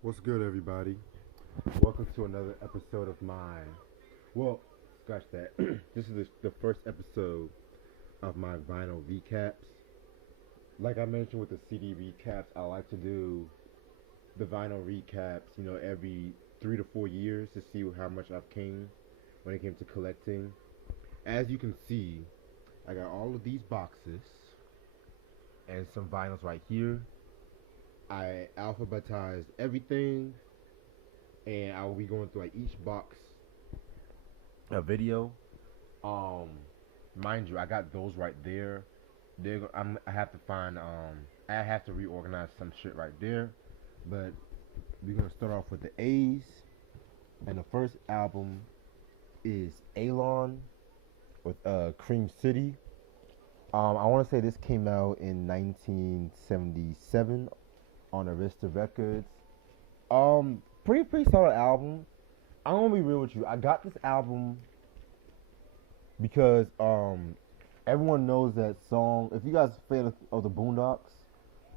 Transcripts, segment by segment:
What's good, everybody? Welcome to another episode of mine. Well, scratch that. This is the first episode of my vinyl recaps. Like I mentioned with the CD recaps, I like to do the vinyl recaps, every 3 to 4 years to see how much I've came when it came to collecting. As you can see, I got all of these boxes and some vinyls right here. I alphabetized everything, and I will be going through like each box a video. Um, Mind you, I got those right there. I have to find I have to reorganize some shit right there. But we're gonna start off with the A's, and the first album is Alon with Cream City. I want to say this came out in 1977 on Arista Records. Pretty solid album. I'm gonna be real with you. I got this album because everyone knows that song. If you guys are fan of the Boondocks,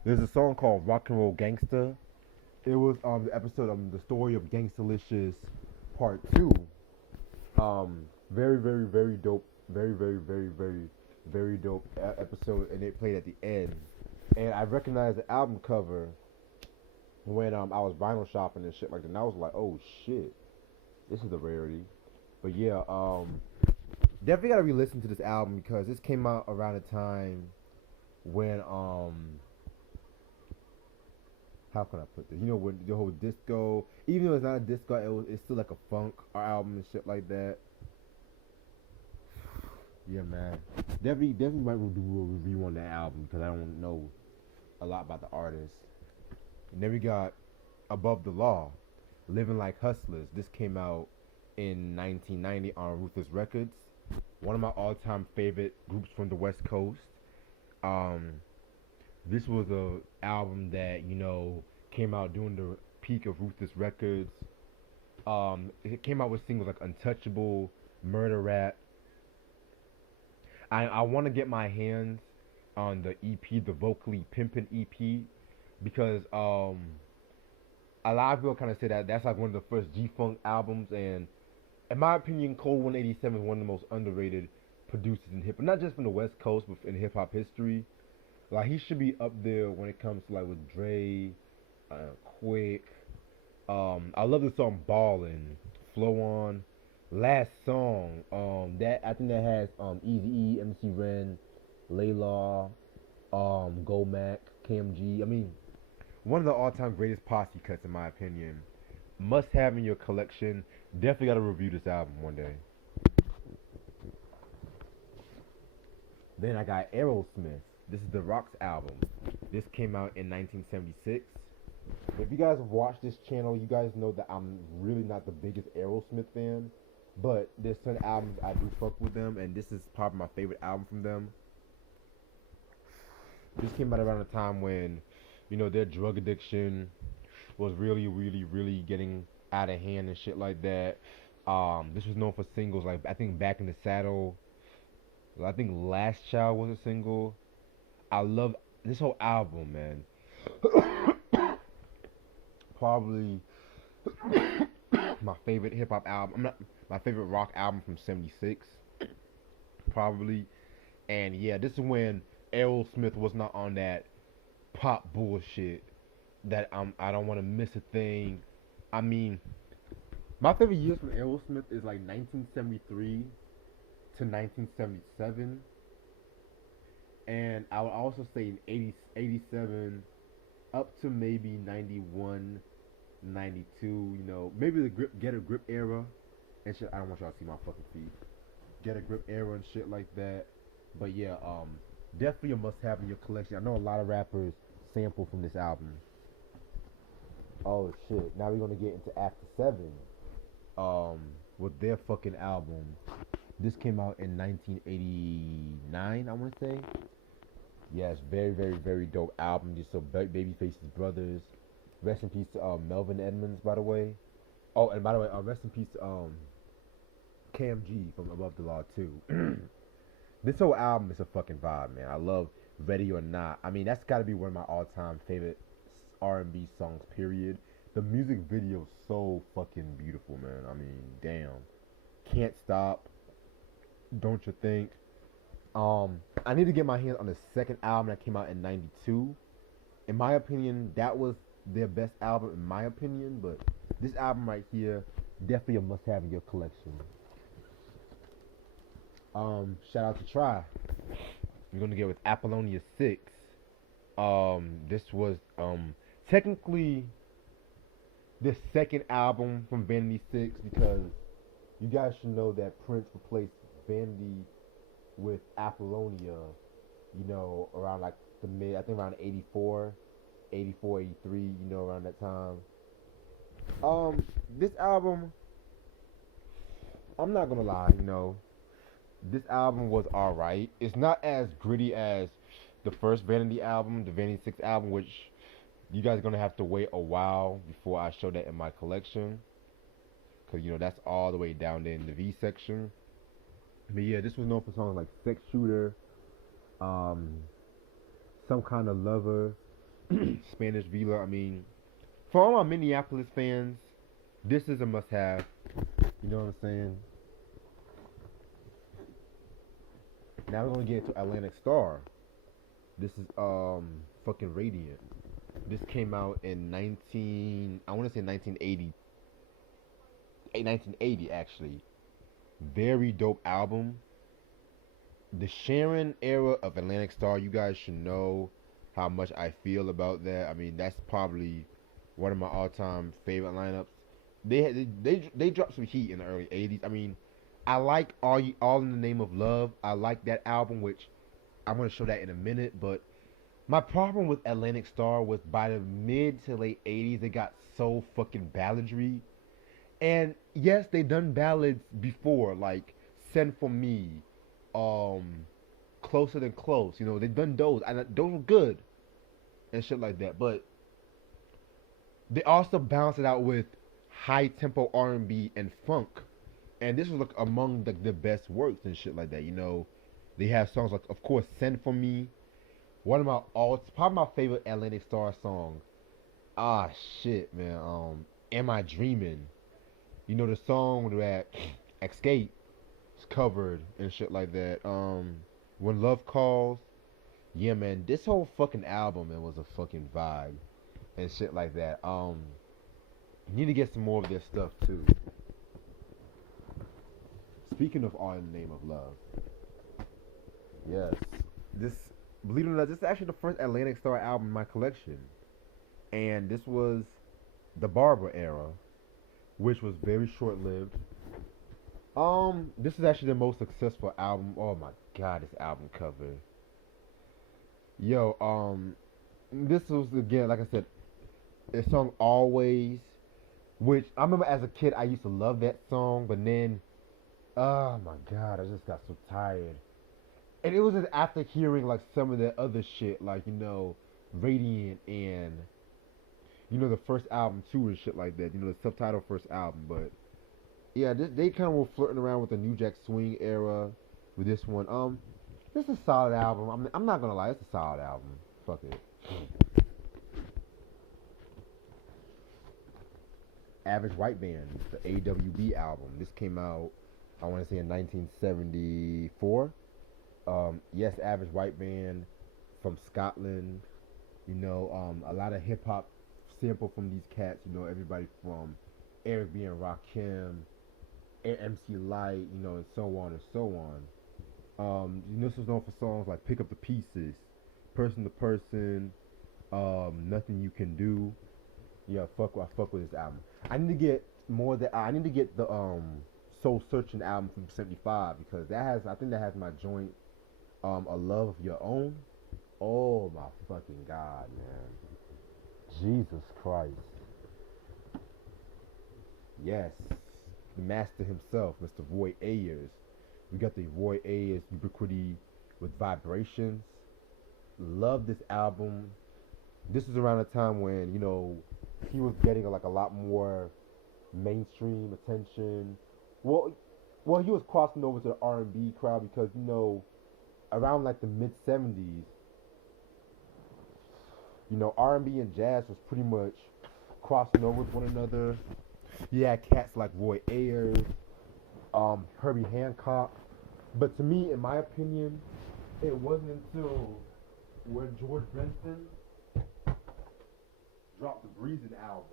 there's a song called Rock and Roll Gangsta. It was the episode of the story of Gangstalicious Part Two. Very dope. Very dope episode, and it played at the end. And I recognized the album cover when I was vinyl shopping and shit like that. And I was like, oh shit, this is a rarity. But yeah, definitely gotta re-listen to this album because this came out around the time when how can I put this? When the whole disco, even though it's not a disco, it's still like a funk album and shit like that. Yeah, man. Definitely might do a review on that album because I don't know a lot about the artist. And then we got Above the Law, Living Like Hustlers. This came out in 1990 on Ruthless Records. One of my all-time favorite groups from the West Coast. This was a album that came out during the peak of Ruthless Records. It came out with singles like Untouchable, Murder Rap. I want to get my hands on the EP, the Vocally Pimpin' EP, because a lot of people kind of say that that's like one of the first G-Funk albums, and in my opinion, Cole 187 is one of the most underrated producers in hip hop, not just from the West Coast, but in hip hop history. Like he should be up there when it comes to like with Dre, Quick. I love the song Ballin', Flow On. Last song, that I think that has Eazy-E, MC Ren, Laylaw, Gomac, KMG. I mean, one of the all-time greatest posse cuts in my opinion. Must have in your collection. Definitely got to review this album one day. Then I got Aerosmith. This is the Rocks album. This came out in 1976. If you guys have watched this channel, you guys know that I'm really not the biggest Aerosmith fan, but there's certain albums I do fuck with them, and this is probably my favorite album from them. This came out around the time when, their drug addiction was really getting out of hand and shit like that. This was known for singles like I think Back in the Saddle. I think Last Child was a single. I love this whole album, man. Probably my favorite hip hop album. I'm not my favorite rock album from '76, probably. And yeah, this is when Aerosmith was not on that pop bullshit that I don't want to miss a thing. I mean, my favorite years from Aerosmith is like 1973 to 1977, and I would also say in 87 up to maybe 91, 92. Maybe the Get a Grip era and shit. I don't want y'all to see my fucking feet. Get a Grip era and shit like that. But yeah, definitely a must-have in your collection. I know a lot of rappers sample from this album. Oh shit! Now we're gonna get into After Seven, with their fucking album. This came out in 1989, I want to say. Yes, very dope album. Just so Babyface's brothers. Rest in peace to Melvin Edmonds, by the way. Oh, and by the way, rest in peace to KMG from Above the Law too. This whole album is a fucking vibe, man. I love Ready or Not. I mean, that's got to be one of my all-time favorite R&B songs. Period. The music video is so fucking beautiful, man. I mean, damn. Can't Stop, Don't You Think? I need to get my hands on the second album that came out in '92. In my opinion, that was their best album, in my opinion. But this album right here, definitely a must-have in your collection. Shout out to Try. We're gonna get with Apollonia 6. This was technically the second album from Vanity Six, because you guys should know that Prince replaced Vanity with Apollonia, around like the mid, I think around 84, 83, around that time. This album, I'm not gonna lie, this album was alright. It's not as gritty as the first Vanity album, the Vanity Six album, which you guys are gonna have to wait a while before I show that in my collection, because that's all the way down there in the V section. But yeah, this was known for songs like Sex Shooter, Some Kind of Lover, Spanish Villa. I mean, for all my Minneapolis fans, this is a must-have. You know what I'm saying? Now we're gonna get into Atlantic Star. This is fucking Radiant. This came out in 1980 actually. Very dope album. The Sharon era of Atlantic Star, you guys should know how much I feel about that. I mean, that's probably one of my all-time favorite lineups. They dropped some heat in the early '80s. I mean, I like All in the Name of Love. I like that album, which I'm gonna show that in a minute. But my problem with Atlantic Star was by the mid to late '80s, they got so fucking balladry. And yes, they done ballads before, like Send For Me, Closer Than Close. They done those, and those were good and shit like that. But they also balanced it out with high tempo R&B and funk, and this was like among the best works and shit like that. They have songs like, of course, Send For Me, one of probably my favorite Atlantic Star songs. Ah shit, man. Am I Dreaming? The song that Escape is covered and shit like that. When Love Calls. Yeah, man, this whole fucking album, man, was a fucking vibe and shit like that. Need to get some more of their stuff too. Speaking of All in the Name of Love, yes, believe it or not, this is actually the first Atlantic Star album in my collection, and this was the Barbara era, which was very short-lived. This is actually the most successful album. Oh my god, this album cover. Yo, this was, again, like I said, a song Always, which I remember as a kid I used to love that song, but then, oh my god, I just got so tired. And it was just after hearing like some of the other shit, like, Radiant and, the first album too and shit like that, the subtitle first album. But yeah, they kind of were flirting around with the New Jack Swing era with this one. This is a solid album. I'm not gonna lie, it's a solid album. Fuck it. Average White Band, the AWB album. This came out, I want to say, in 1974. Yes, Average White Band from Scotland. A lot of hip hop sample from these cats. Everybody from Eric B. and Rakim, MC Light, and so on and so on. This was known for songs like Pick Up the Pieces, Person to Person, Nothing You Can Do. Yeah, I fuck with this album. I need to get the Soul Searching album from '75, because I think that has my joint, A Love of Your Own. Oh my fucking god, man. Jesus Christ. Yes. The master himself, Mr. Roy Ayers. We got the Roy Ayers Ubiquity with Vibrations. Love this album. This is around the time when, he was getting like a lot more mainstream attention. Well, he was crossing over to the R&B crowd, because, around like the mid 70s, R&B and jazz was pretty much crossing over with one another. You had cats like Roy Ayers, Herbie Hancock. But to me, in my opinion, it wasn't until when George Benson dropped the Breezin' album.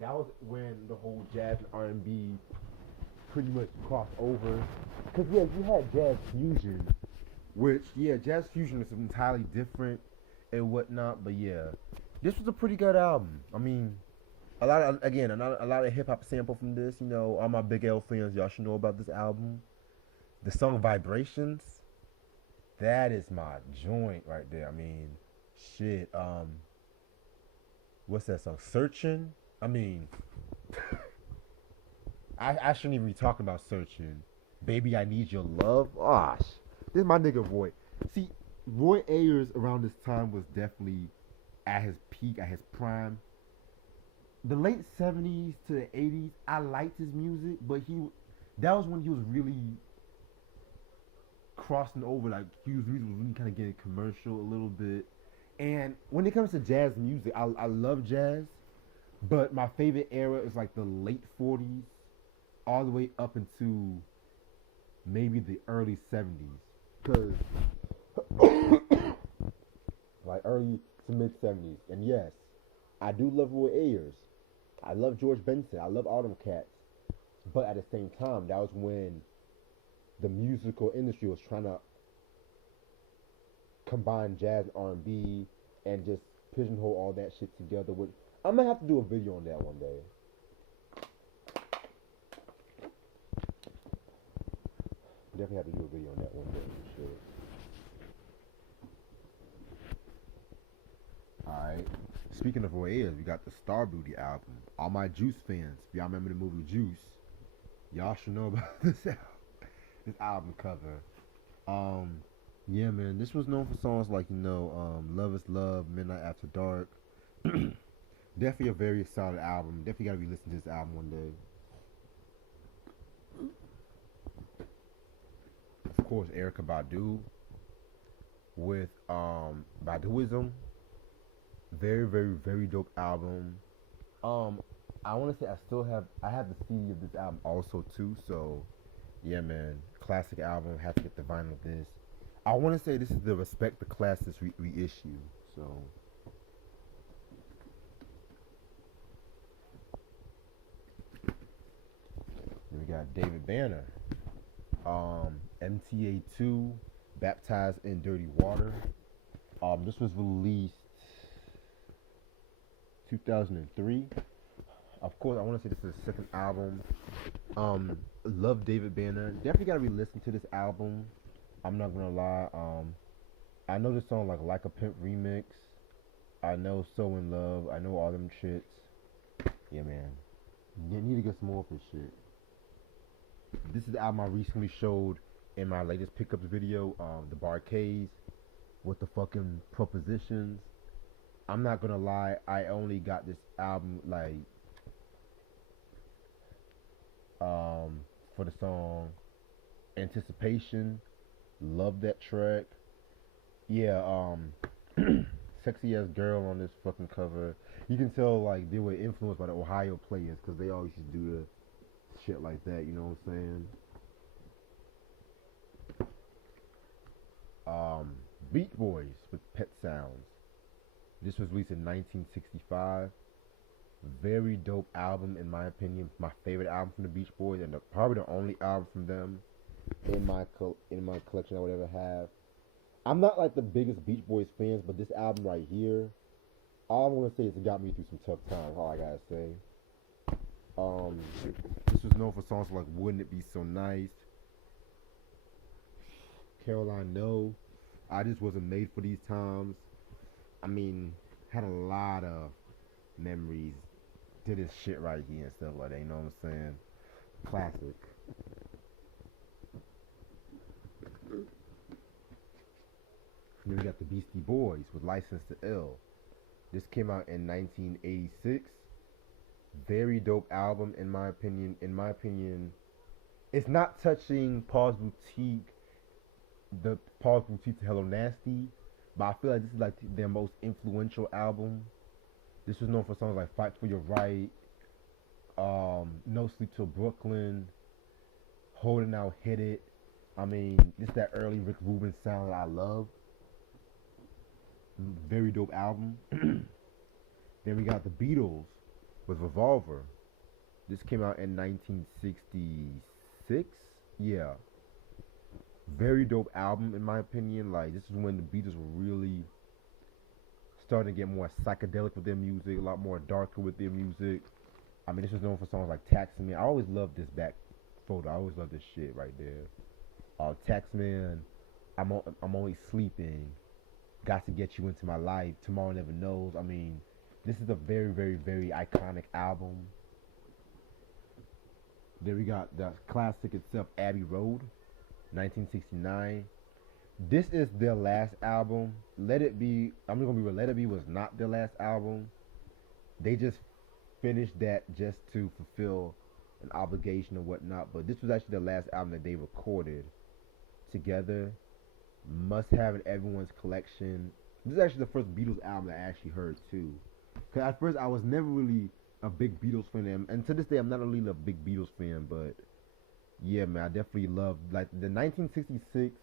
That was when the whole jazz and R&B pretty much crossed over. Cause yeah, you had jazz fusion, which jazz fusion is entirely different and whatnot. But yeah, this was a pretty good album. I mean, a lot of hip hop sample from this. You know, all my Big L fans, y'all should know about this album. The song Vibrations, that is my joint right there. I mean, shit. What's that song? Searching. I mean, I shouldn't even be talking about Searching. Baby, I Need Your Love. Gosh, this is my nigga Roy. See, Roy Ayers around this time was definitely at his peak, at his prime. The late 70s to the 80s, I liked his music, but that was when he was really crossing over. Like, his music was really kind of getting commercial a little bit. And when it comes to jazz music, I love jazz, but my favorite era is like the late 40s all the way up into maybe the early 70s. Because, like, early to mid 70s. And yes, I do love Roy Ayers. I love George Benson. I love all them cats. But at the same time, that was when the musical industry was trying to combine jazz and R&B and just pigeonhole all that shit together. With I'm gonna have to do a video on that one day. Definitely have to do a video on that one day for sure. Alright. Speaking of Roy Ayers, we got the Star Booty album. All my Juice fans, if y'all remember the movie Juice, y'all should know about this album cover. Yeah, man, this was known for songs like, Love is Love, Midnight After Dark. Definitely a very solid album. Definitely gotta be listening to this album one day. Of course, Erykah Badu with Baduizm. Very, very, very dope album. I want to say I have the CD of this album also too. So, yeah, man, classic album. Have to get the vinyl of this. I want to say this is the Respect the Classics reissue. So, then we got David Banner, MTA2, Baptized in Dirty Water. This was released 2003. Of course, I want to say this is the second album. Love David Banner. Definitely gotta re-listen to this album. I'm not gonna lie. I know this song like a Pimp remix. I know So in Love. I know all them shits. Yeah, man. You need to get some more of this shit. This is the album I recently showed in my latest pickups video. The Barcades with the fucking Propositions. I'm not gonna lie, I only got this album for the song Anticipation. Love that track. Yeah, sexy ass girl on this fucking cover. You can tell they were influenced by the Ohio players because they always used to do the shit like that, you know what I'm saying? Beach Boys with Pet Sounds. This was released in 1965. Very dope album in my opinion. My favorite album from the Beach Boys, and probably the only album from them in my collection I would ever have. I'm not the biggest Beach Boys fans, but this album right here, all I'm gonna say is it got me through some tough times. All I gotta say. This was known for songs like "Wouldn't It Be So Nice," "Caroline No," "I Just Wasn't Made for These Times." I mean, had a lot of memories to this shit right here and stuff like that, you know what I'm saying? Classic. And then we got the Beastie Boys with License to Ill. This came out in 1986. Very dope album in my opinion. It's not touching Paul's Boutique, the Paul's Boutique to Hello Nasty, but I feel like this is their most influential album. This was known for songs like "Fight for Your Right," "No Sleep Till Brooklyn," "Holding Out," "Hit It." I mean, this is that early Rick Rubin sound that I love. Very dope album. Then we got the Beatles with Revolver. This came out in 1966. Yeah. Very dope album in my opinion. Like, this is when the Beatles were really starting to get more psychedelic with their music, a lot more darker with their music. I mean, this was known for songs like Taxman. I always loved this back photo. I always loved this shit right there. Taxman, I'm only sleeping. Got to get you into my life. Tomorrow never knows. I mean, this is a very, very, very iconic album. Then we got the classic itself, Abbey Road, 1969. This is their last album. Let It Be, I'm gonna be real, Let It Be was not their last album. They just finished that just to fulfill an obligation or whatnot. But this was actually the last album that they recorded together. Must have in everyone's collection. This is actually the first Beatles album I actually heard too. Cause at first I was never really a big Beatles fan, and to this day I'm not really a big Beatles fan. But yeah, man, I definitely love like the 1966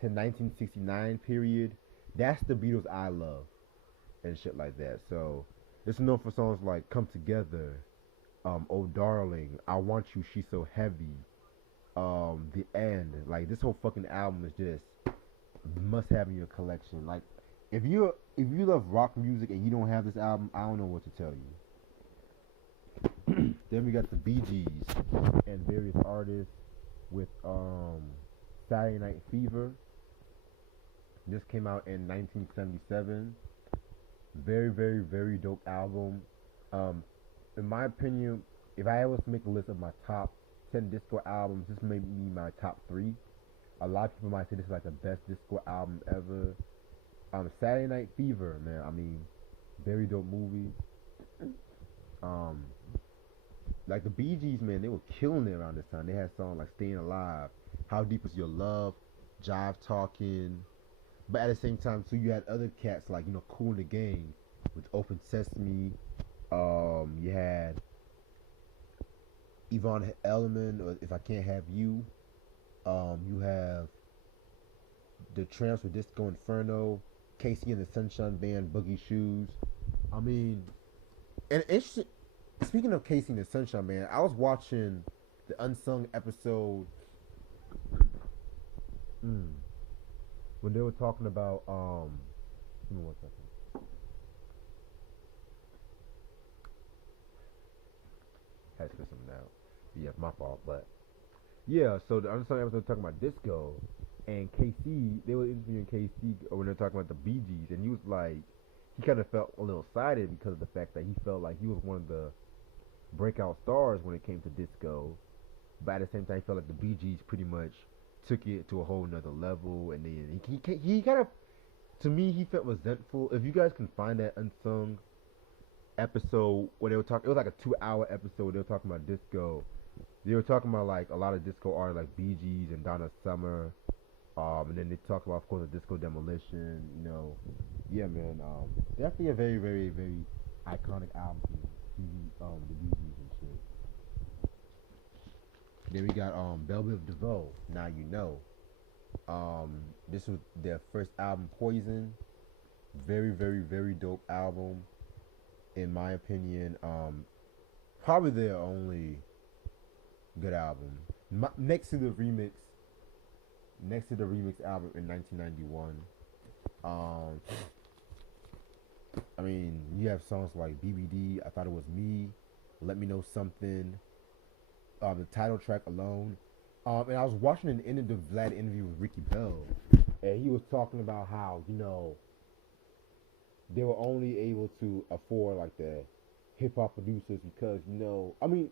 to 1969 period. That's the Beatles I love and shit like that. So it's known for songs like "Come Together," "Oh Darling," "I Want You," "She's So Heavy," "The End." Like, this whole fucking album is just must have in your collection. Like, if you love rock music and you don't have this album, I don't know what to tell you. Then we got the Bee Gees and various artists with Saturday Night Fever. This came out in 1977. Very, very, very dope album. In my opinion, if I was to make a list of my top 10 disco albums, this may be my top 3. A lot of people might say this is like the best disco album ever. Saturday Night Fever, man. I mean, very dope movie. Like the Bee Gees, man, they were killing it around this time. They had songs like "Staying Alive," "How Deep Is Your Love," "Jive Talking." But at the same time, too, you had other cats like, Kool and the Gang with "Open Sesame." You had Yvonne Elliman or "If I Can't Have You." You have the Tramps with "Disco Inferno," Casey and the Sunshine Band, "Boogie Shoes." I mean, and interesting. Speaking of Casey and the Sunshine Band, I was watching the Unsung episode when they were talking about give me 1 second. Had to spit something out. Yeah, my fault, but yeah, so the Unsung episode talking about disco, and KC, they were interviewing KC when they were talking about the Bee Gees, and he was like, he kind of felt a little sided because of the fact that he felt like he was one of the breakout stars when it came to disco, but at the same time he felt like the Bee Gees pretty much took it to a whole nother level, and then he kind of, to me, he felt resentful. If you guys can find that Unsung episode where they were talking, it was like a 2-hour episode. They were talking about disco. They were talking about like a lot of disco artists like Bee Gees and Donna Summer, and then they talked about, of course, the Disco Demolition. Yeah, man, definitely a very, very, very iconic album. The Bee Gees and shit. Then we got Bellevue of Duval. Now You Know. This was their first album, Poison. Very, very, very dope album, in my opinion. Probably their only good album. Next to the remix album in 1991. I mean, you have songs like BBD, "I Thought It Was Me," "Let Me Know Something," the title track alone. And I was watching an Vlad interview with Ricky Bell, and he was talking about how, they were only able to afford like the hip hop producers because, I mean,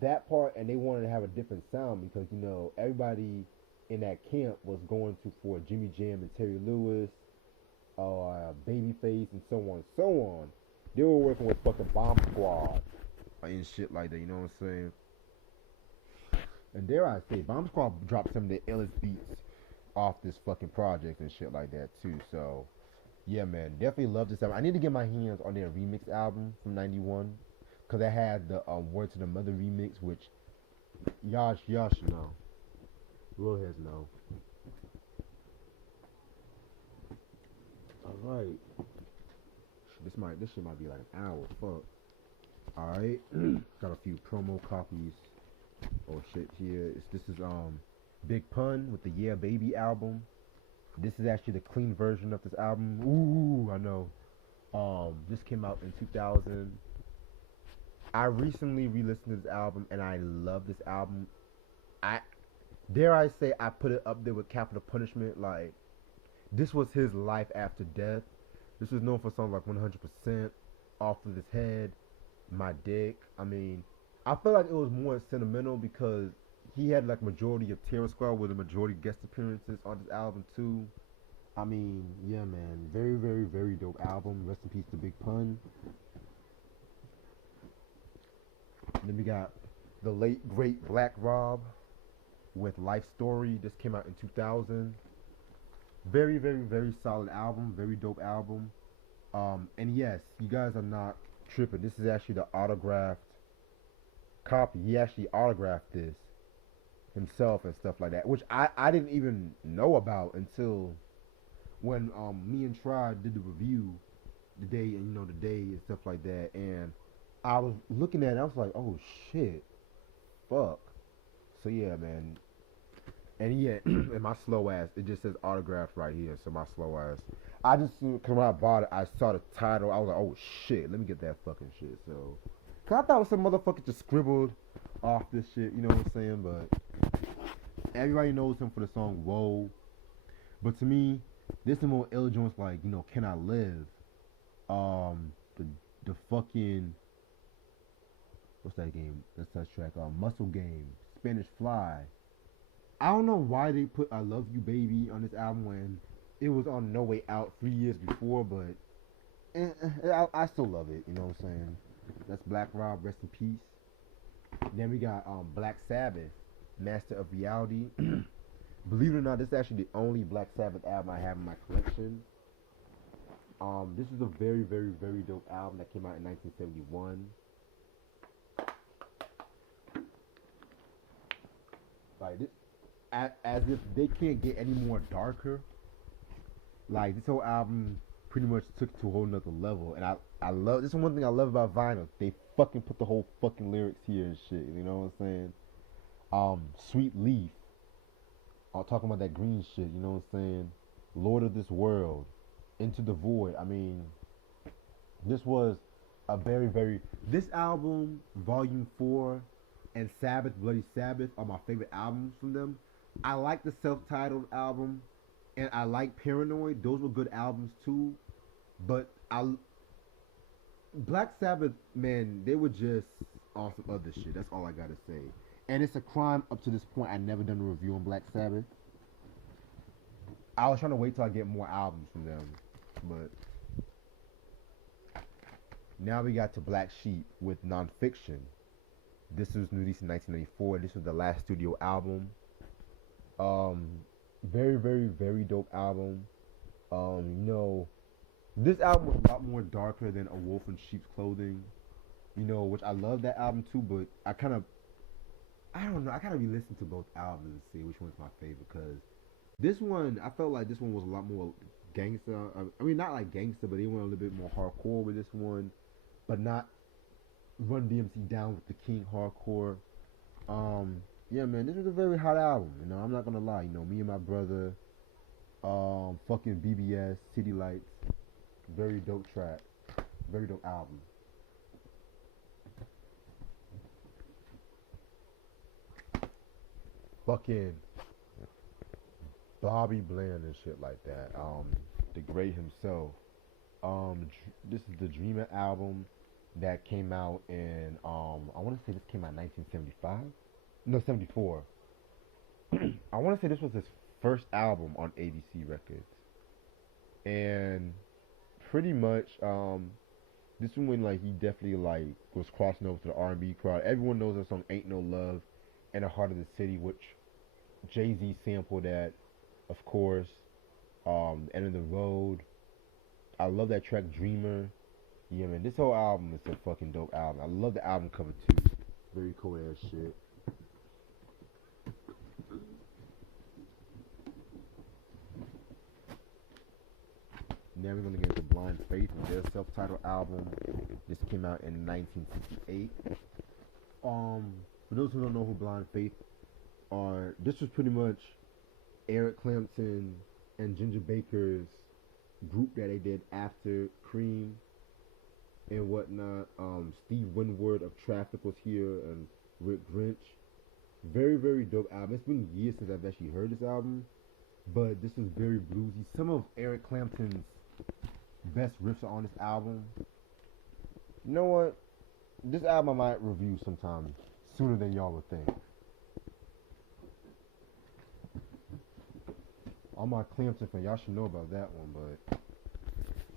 that part, and they wanted to have a different sound because, everybody in that camp was going for Jimmy Jam and Terry Lewis, Babyface, and so on and so on. They were working with fucking Bomb Squad and shit like that, you know what I'm saying? And dare I say, Bomb Squad dropped some of the illest beats off this fucking project and shit like that too. So Yeah, man, definitely love this album. I need to get my hands on their remix album from '91 because I had the Word to the Mother remix, which y'all should know. Real heads know. All right, this shit might be like an hour. Fuck. All right, got a few promo copies. Oh shit, here. This is Big Pun with the Yeah Baby album. This is actually the clean version of this album. Ooh, I know. This came out in 2000. I recently re-listened to this album and I love this album. I dare I say I put it up there with Capital Punishment. Like this was his life after death. This was known for songs like 100%, Off of His Head, My Dick. I mean, I feel like it was more sentimental because he had like majority of Terror Squad with a majority guest appearances on this album too. I mean, yeah, man, very, very, very dope album. Rest in peace to Big Pun. And then we got the late great Black Rob with Life Story. This came out in 2000. Very, very, very solid album. Very dope album. And yes, you guys are not tripping. This is actually the autographed copy. He actually autographed this himself and stuff like that, which I didn't even know about until when me and Try did the review the day and stuff like that, and I was looking at it, I was like, oh shit, fuck. So yeah, man. And yeah, and my slow ass, it just says autographed right here. So my slow ass, I just cause when I bought it, I saw the title. I was like, oh shit, let me get that fucking shit. So, cause I thought it was some motherfucker just scribbled off this shit. You know what I'm saying? But everybody knows him for the song "Whoa." But to me, this is more ill joints like "Can I Live?" The fucking what's that game? That's that track. Muscle Game, Spanish Fly. I don't know why they put "I Love You Baby" on this album when it was on No Way Out 3 years before, but I still love it. You know what I'm saying? That's Black Rob, rest in peace. Then we got Black Sabbath, Master of Reality. Believe it or not, this is actually the only Black Sabbath album I have in my collection. This is a very, very, very dope album that came out in 1971. Like this, as if they can't get any more darker. Like this whole album pretty much took it to a whole nother level, and I love this is one thing I love about vinyl. They fucking put the whole fucking lyrics here and shit. You know what I'm saying? Sweet Leaf. I'm talking about that green shit. You know what I'm saying? Lord of This World, Into the Void. I mean, this was a very, very. This album, Volume 4, and Sabbath, Bloody Sabbath are my favorite albums from them. I like the self-titled album, and I like Paranoid. Those were good albums too, but Black Sabbath, man, they were just on some other shit. That's all I gotta say. And it's a crime up to this point. I never done a review on Black Sabbath. I was trying to wait till I get more albums from them, but now we got to Black Sheep with Nonfiction. This was released in 1994. This was the last studio album. Very, very, very dope album. This album was a lot more darker than A Wolf in Sheep's Clothing. Which I love that album too, but I don't know. I gotta re-listen to both albums and see which one's my favorite. Cause this one, I felt like this one was a lot more gangster. I mean, not like gangster, but they went a little bit more hardcore with this one, but not Run DMC down with the King hardcore. Yeah, man, this is a very hot album. I'm not gonna lie. Me and my brother, fucking BBS, City Lights, very dope track, very dope album. Fucking Bobby Bland and shit like that. The great himself. This is the Dreamer album that came out in I want to say this came out in 1975. No, 74. I want to say this was his first album on ABC Records, and pretty much this is when like he definitely like was crossing over to the R&B crowd. Everyone knows that song "Ain't No Love" in the Heart of the City, which Jay-Z sampled that, of course. End of the Road, I love that track Dreamer. Yeah, man, this whole album is a fucking dope album. I love the album cover too. Very cool ass shit. Now we're gonna get into Blind Faith, their self-titled album. This came out in 1968. For those who don't know who Blind Faith are, this was pretty much Eric Clamson and Ginger Baker's group that they did after Cream and whatnot. Steve Winwood of Traffic was here and Rick Grinch. Very, very dope album. It's been years since I've actually heard this album, but this is very bluesy. Some of Eric Clapton's best riffs are on this album. You know what? This album I might review sometime sooner than y'all would think. All my Clamson fans, y'all should know about that one, but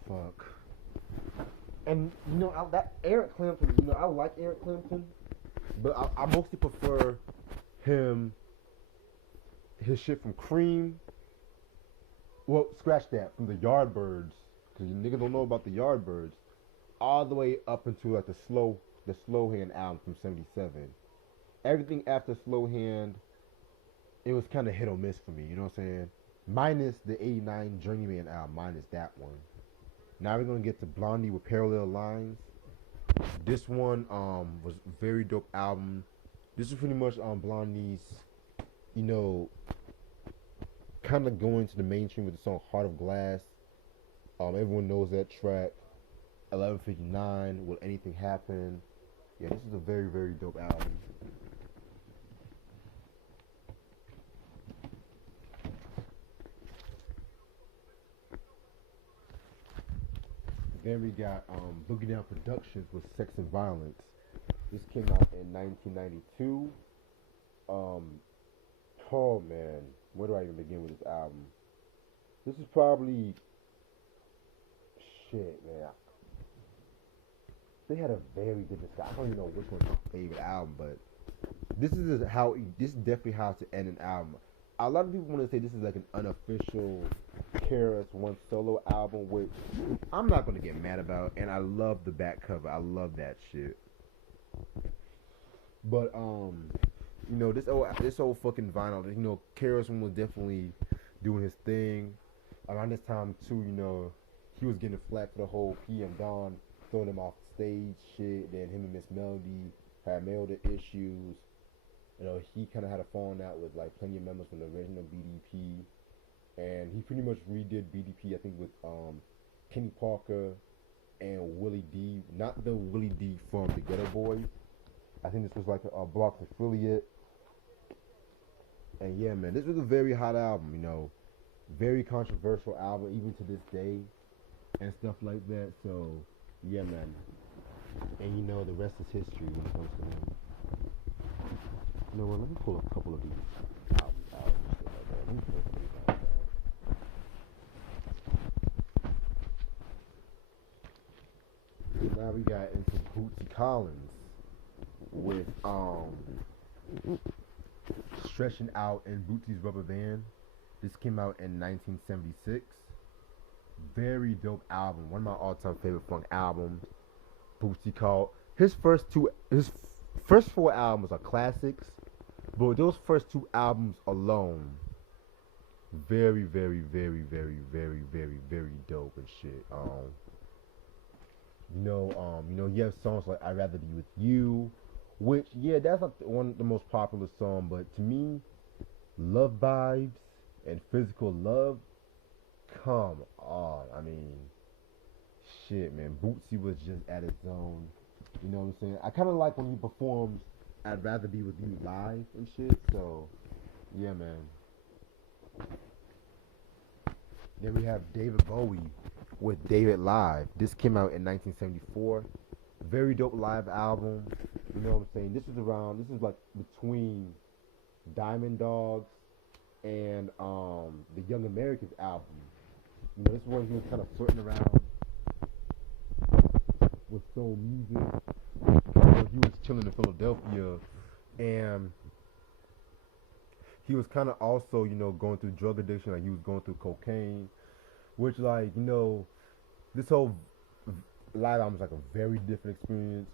fuck. And you know, that Eric Clapton, you know, I like Eric Clapton, but I mostly prefer his shit from Cream. Well, scratch that, from the Yardbirds, because you niggas don't know about the Yardbirds, all the way up into like the Slow Hand album from '77. Everything after Slow Hand, it was kind of hit or miss for me. You know what I'm saying? Minus the '89 Journeyman album, minus that one. Now we're gonna get to Blondie with Parallel Lines. This one was a very dope album. This is pretty much Blondie's, you know, kind of going to the mainstream with the song Heart of Glass. Everyone knows that track. 11:59, Will Anything Happen? Yeah, this is a very, very dope album. Then we got Boogie Down Productions with Sex and Violence. This came out in 1992. Oh man, where do I even begin with this album? This is probably shit, man. They had a very good discussion. I don't even know which one's my favorite album, but this is definitely how to end an album. A lot of people want to say this is like an unofficial KRS One solo album, which I'm not gonna get mad about, and I love the back cover. I love that shit. But you know, this old fucking vinyl, you know, KRS One was definitely doing his thing. Around this time too, you know, he was getting flack for the whole PM Dawn throwing him off stage shit. Then him and Miss Melody had mailed issues. You know, he kind of had a falling out with like plenty of members from the original BDP, and he pretty much redid BDP, I think, with Kenny Parker and Willie D. Not the Willie D from the Ghetto Boys. I think this was like a Block's affiliate. And yeah, man, this was a very hot album. You know, very controversial album even to this day, and stuff like that. So yeah, man. And you know, the rest is history when it comes to them. You know what? Let me pull a couple of these albums out. Let me pull some of these albums out. So now we got into Bootsy Collins with Stretching Out and Bootsy's Rubber Band. This came out in 1976. Very dope album. One of my all-time favorite funk albums. Bootsy called his first four albums are classics, but those first two albums alone, very, very, very, very, very, very, very dope and shit. You know, you have songs like "I'd Rather Be With You," which, yeah, that's not one of the most popular song, but to me, "Love Vibes" and "Physical Love," come on. I mean, shit, man. Bootsy was just at his zone. You know what I'm saying? I kind of like when he performs "I'd Rather Be With You" live and shit. So, yeah, man. Then we have David Bowie with David Live. This came out in 1974. Very dope live album. You know what I'm saying? This is like between Diamond Dogs and the Young Americans album. You know, this is when he was kind of flirting around with soul music. You know, he was chilling in Philadelphia, and he was kind of also, you know, going through drug addiction. Like, he was going through cocaine, which, like, you know, This whole live album is like a very different experience.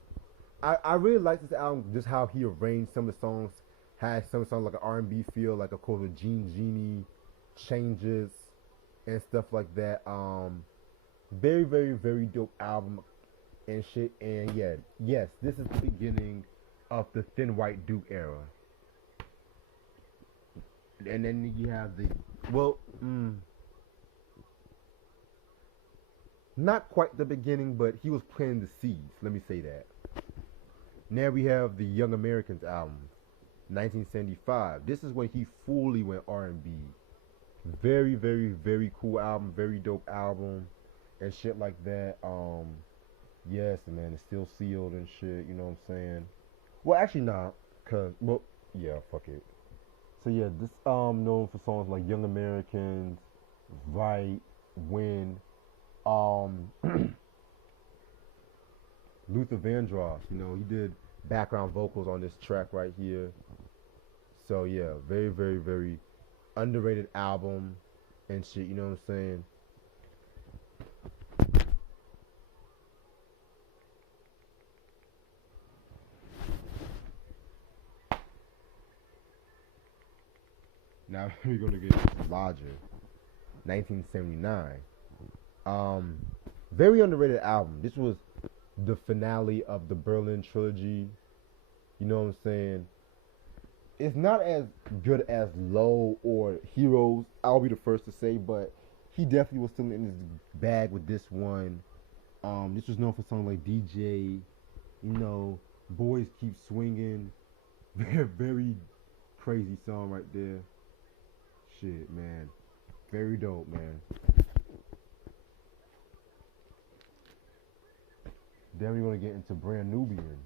I really like this album, just how he arranged some of the songs. Has some songs like an R&B feel, like of course with Genie changes and stuff like that. Very, very, very dope album and shit. And yeah, yes, this is the beginning of the Thin White Duke era. And then you have the well, not quite the beginning, but he was planting the seeds. Let me say that. Now we have the Young Americans album, 1975. This is when he fully went R&B. Very, very, very cool album, very dope album, and shit like that. Yes, man, it's still sealed and shit. You know what I'm saying? Well, actually, not, cause well, yeah, fuck it. So yeah, this known for songs like Young Americans, Right, Win, um, Luther Vandross. You know, he did background vocals on this track right here. So yeah, very, very, very underrated album and shit. You know what I'm saying? Now we're gonna get Lodger, 1979. Um, Very underrated album. This was the finale of the Berlin trilogy. You know what I'm saying? It's not as good as Low or Heroes. I'll be the first to say, but he definitely was still in his bag with this one. This was known for songs like DJ, you know, Boys Keep Swinging. Very, very crazy song right there. Shit, man. Very dope, man. Then we're going to get into Brand Nubian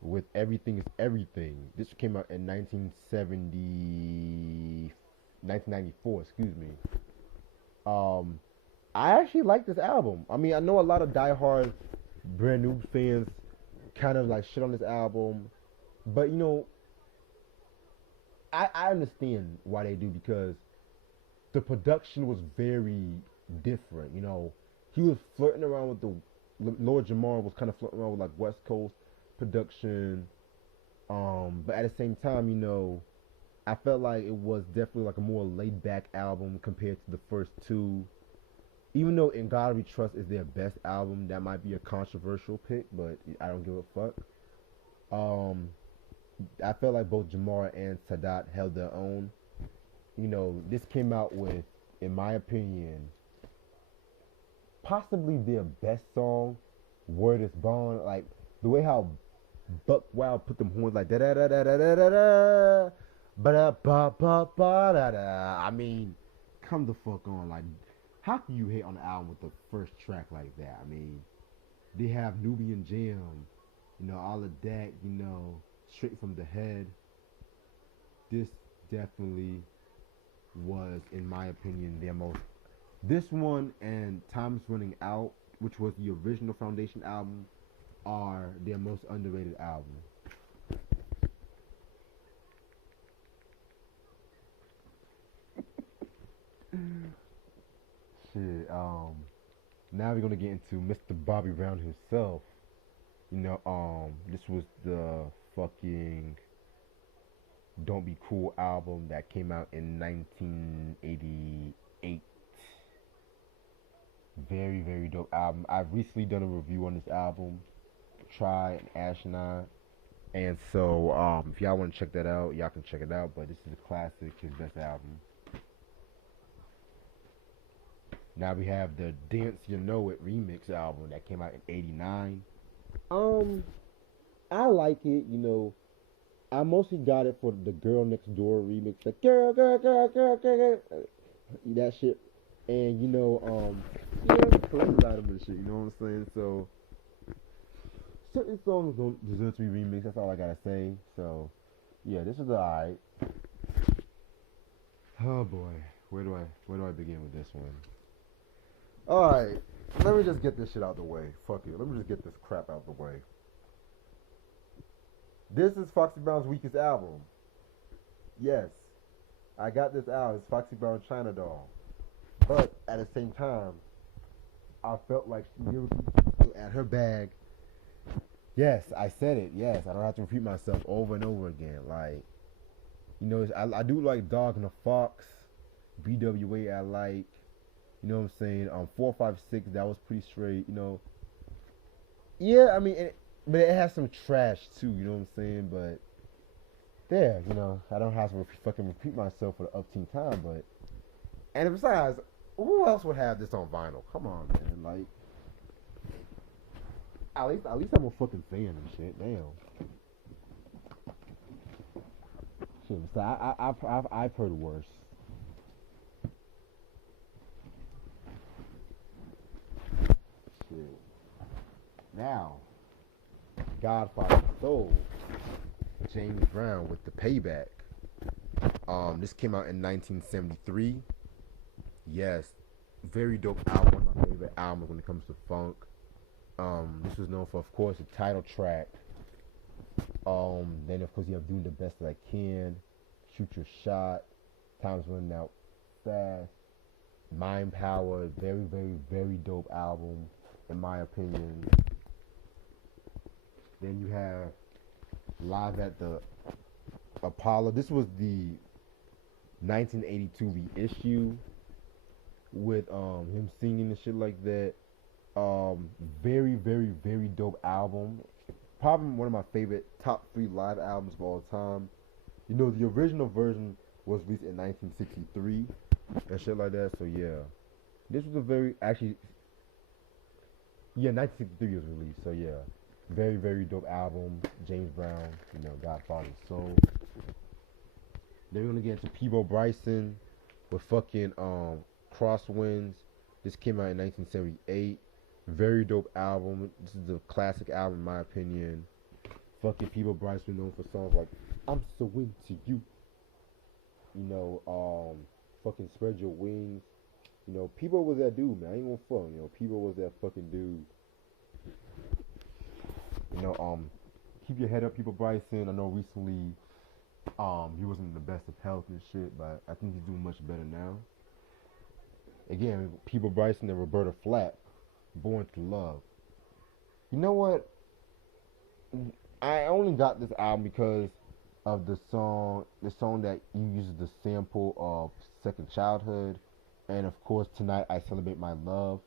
with Everything is Everything. This came out in 1994, excuse me. I actually like this album. I mean, I know a lot of diehard Brand New fans kind of like shit on this album, but you know, I understand why they do, because the production was very different. You know, he was flirting around with the Lord Jamar was kind of flirting around with like West Coast production, but at the same time, you know, I felt like it was definitely like a more laid back album compared to the first two. Even though In God We Trust is their best album, that might be a controversial pick, but I don't give a fuck. Um, I felt like both Jamar and Sadat held their own. You know, this came out with, in my opinion, possibly their best song, Word is Bond. Like, the way how Buck Wild put them horns like da da da da da da da da ba da ba ba ba da da. I mean, come the fuck on. Like, how can you hate on the album with the first track like that? I mean, they have Nubian Jam, you know, all of that, you know, straight from the head. This definitely was, in my opinion, their most. This one and Time's Running Out, which was the original Foundation album, are their most underrated album. Shit. Now we're gonna get into Mr. Bobby Brown himself. You know, this was the fucking Don't Be Cool album that came out in 1988. Very, very dope album. I've recently done a review on this album, Try and Astronaut. And so, if y'all want to check that out, y'all can check it out. But this is a classic, his best album. Now we have the Dance You Know It remix album that came out in '89. I like it, you know. I mostly got it for the Girl Next Door remix, like girl, girl, girl, girl, girl, girl, that shit. And you know, yeah, it's a collector's item and shit. You know what I'm saying? So certain songs don't deserve to be remixed. That's all I gotta say. So yeah, this is alright. Oh boy, where do I begin with this one? Alright, let me just get this shit out the way. Fuck it. Let me just get this crap out the way. This is Foxy Brown's weakest album. Yes, I got this out. It's Foxy Brown China Doll. But at the same time, I felt like she at her bag. Yes, I said it. Yes, I don't have to repeat myself over and over again. Like, you know, I do like Dog and the Fox, BWA I like. You know what I'm saying? 456, that was pretty straight. You know, yeah. I mean, but it has some trash too. You know what I'm saying? But there, you know, I don't have to fucking repeat myself for the upteen time. But and besides, who else would have this on vinyl? Come on, man. Like, at least I'm a fucking fan and shit. Damn. Shit. So I've heard worse. Shit. Now, Godfather Soul, James Brown with the Payback. This came out in 1973. Yes, very dope album. One of my favorite albums when it comes to funk. This was known for, of course, the title track. Then of course you have Doing the Best That I Can, Shoot Your Shot, Time's Running Out Fast, Mind Power. Very, very, very dope album, in my opinion. Then you have Live at the Apollo. This was the 1982 reissue with him singing and shit like that. Very, very, very dope album. Probably one of my favorite top 3 live albums of all time. You know, the original version was released in 1963 and shit like that. So yeah, this was a very 1963 was released. So yeah, very, very dope album. James Brown, you know, Godfather Soul. Then we're gonna get into Peabo Bryson with fucking Crosswinds. This came out in 1978. Very dope album. This is a classic album in my opinion. Fucking Peabo Bryson known for songs like I'm So Into You. You know, fucking Spread Your Wings. You know, Peabo was that dude, man. I ain't gonna front. You know, Peabo was that fucking dude. You know, keep your head up, Peabo Bryson. I know recently, he wasn't in the best of health and shit, but I think he's doing much better now. Again, Peabo Bryson and Roberta Flack, Born to Love. You know what? I only got this album because of the song that uses the sample of Second Childhood, and of course Tonight I Celebrate My Love.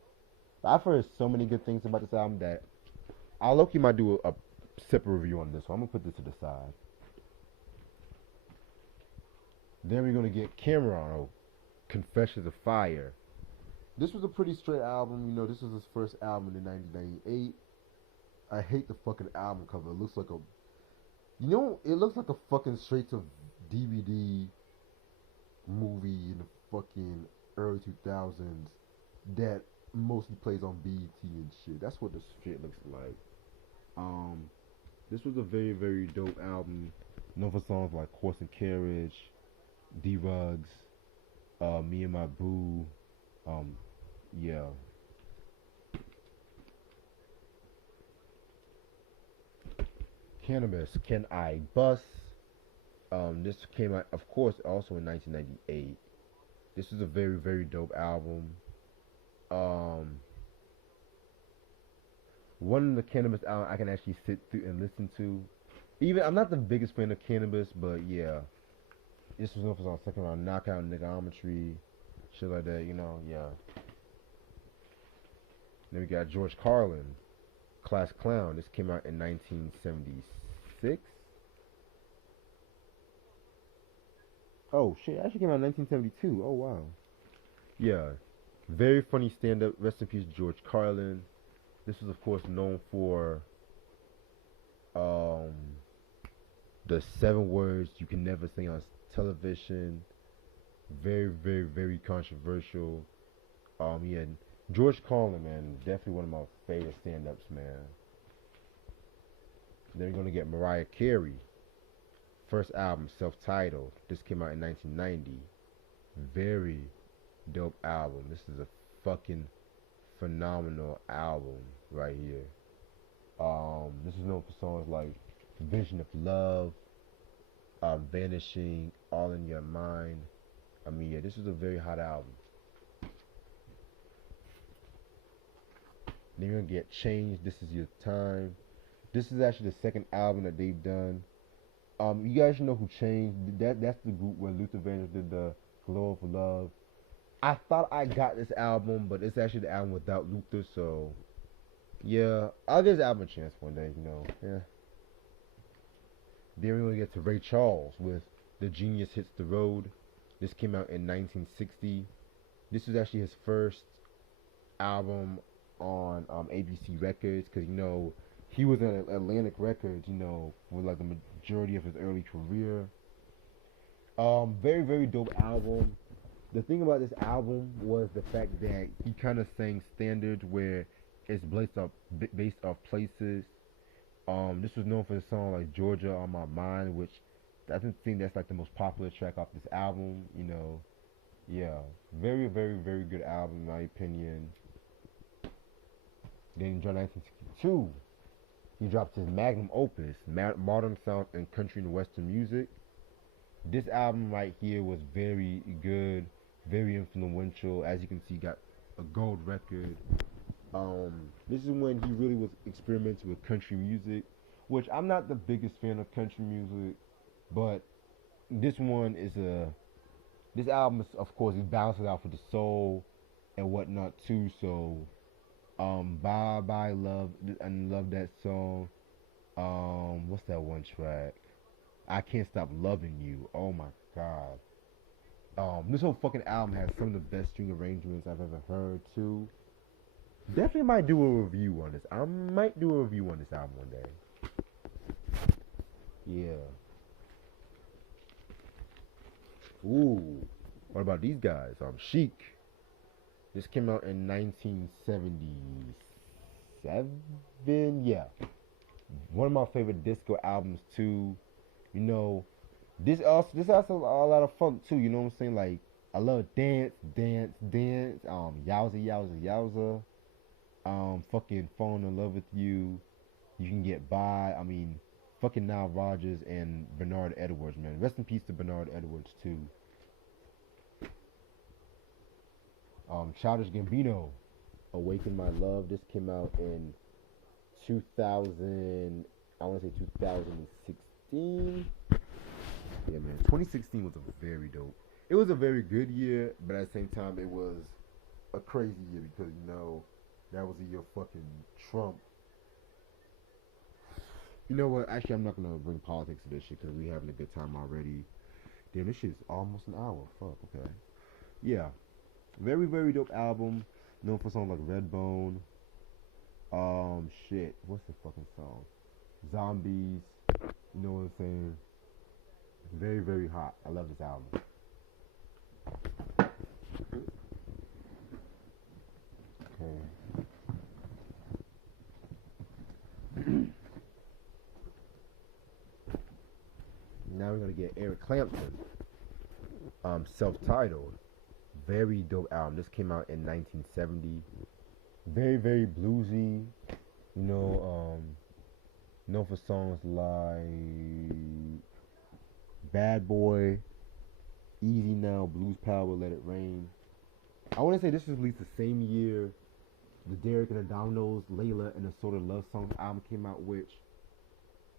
I've heard so many good things about this album that I low-key might do a separate review on this, so I'm gonna put this to the side. Then we're gonna get Cameron, Confessions of Fire. This was a pretty straight album. You know, this was his first album in 1998. I hate the fucking album cover. It looks like a, you know, it looks like a fucking straight to DVD movie in the fucking early 2000s that mostly plays on BET and shit. That's what this shit looks like. This was a very, very dope album. Known for songs like Horse and Carriage, D-Rugs, Me and My Boo. Yeah. Cannabis, Can I Bust? This came out, of course, also in 1998. This is a very, very dope album. One of the Cannabis albums I can actually sit through and listen to. Even, I'm not the biggest fan of Cannabis, but yeah. This was known for on second round knockout, niggometry, shit like that, you know, yeah. Then we got George Carlin, Class Clown. This came out in 1976. Oh shit, it actually came out in 1972. Oh wow. Yeah. Very funny stand-up. Rest in peace, George Carlin. This was of course known for the 7 words you can never say on television. Very, very, very controversial. Yeah, George Carlin, man, definitely one of my favorite stand-ups, man. Then we're gonna get Mariah Carey. First album, self-titled. This came out in 1990. Very dope album. This is a fucking phenomenal album right here. This is known for songs like Vision of Love, Vanishing, All in Your Mind. I mean, yeah, this is a very hot album. Then you're gonna get Change. This Is Your Time. This is actually the second album that they've done. You guys should know who Change. That's the group where Luther Vandross did the Glow of Love. I thought I got this album, but it's actually the album without Luther. So yeah, I'll give this album a chance one day. Yeah. Then we're gonna get to Ray Charles with The Genius Hits the Road. This came out in 1960. This was actually his first album on ABC Records, because he was at Atlantic Records, for like the majority of his early career. Very, very dope album. The thing about this album was the fact that he kind of sang standards where it's based off places. This was known for the song like Georgia on My Mind, which I think that's like the most popular track off this album. Yeah, very, very, very good album in my opinion. Then in 1962, he dropped his magnum opus, Modern Sound and Country and Western Music. This album right here was very good, very influential. As you can see, got a gold record. This is when he really was experimenting with country music, which I'm not the biggest fan of country music, but this album is, of course, it balances out for the soul and whatnot too. So, Bye Bye Love, I love that song. What's that one track? I Can't Stop Loving You. Oh my god. This whole fucking album has some of the best string arrangements I've ever heard too. Definitely might do a review on this. I might do a review on this album one day. Yeah. Ooh. What about these guys? Chic. This came out in 1977. Yeah. One of my favorite disco albums too. This has a lot of funk too. You know what I'm saying? Like, I love dance. Yowza, yowza, yowza. Fucking Falling in Love with You. You Can Get By. I mean, fucking Nile Rodgers and Bernard Edwards, man. Rest in peace to Bernard Edwards too. Childish Gambino, Awaken My Love. This came out in 2000. I want to say 2016. Yeah, man. 2016 was a very dope. It was a very good year, but at the same time, it was a crazy year because that was a year fucking Trump. You know what? Actually, I'm not gonna bring politics to this shit because we having a good time already. Damn, this shit's almost an hour. Fuck. Okay. Yeah. Very, very dope album. Known for songs like Redbone. Shit. What's the fucking song? Zombies. You know what I'm saying? Very, very hot. I love this album. Okay. Now we're gonna get Eric Clamson. Self-titled. Very dope album. This came out in 1970. Very, very bluesy. Known for songs like Bad Boy, Easy Now, Blues Power, Let It Rain. I want to say this was released the same year the Derek and the Dominoes, Layla, and the Sort of Love Songs album came out, which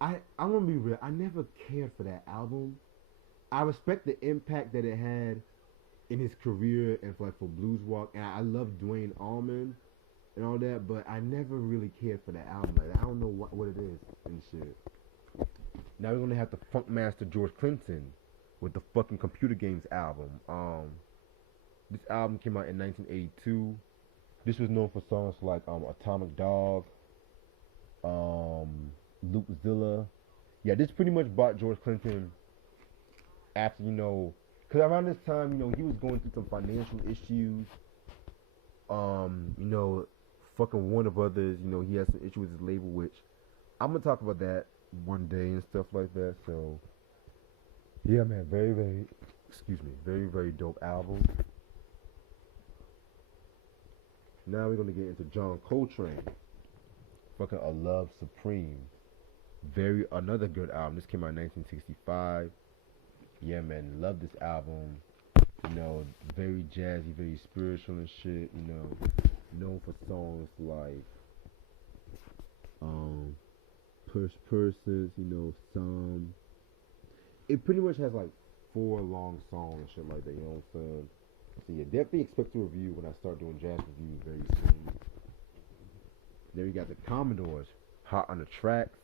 I'm gonna be real, I never cared for that album. I respect the impact that it had in his career and for Blues Walk, and I love Dwayne Allman and all that, but I never really cared for that album. Like, I don't know what it is and shit. Now we're gonna have the funk master George Clinton with the fucking Computer Games album. This album came out in 1982. This was known for songs like Atomic Dog, Loopzilla. Yeah, this pretty much brought George Clinton after, because around this time, he was going through some financial issues. Fucking Warner Brothers, he had some issues with his label, which I'm gonna talk about that one day and stuff like that. So, yeah, man, very, very, very, very dope album. Now we're gonna get into John Coltrane. Fucking A Love Supreme. Another good album. This came out in 1965. Yeah, man, love this album. Very jazzy, very spiritual and shit. Known for songs like First Persons, some. It pretty much has like 4 long songs and shit like that, you know what I'm saying? So yeah, definitely expect a review when I start doing jazz reviews very soon. There you got the Commodores, Hot on the Tracks.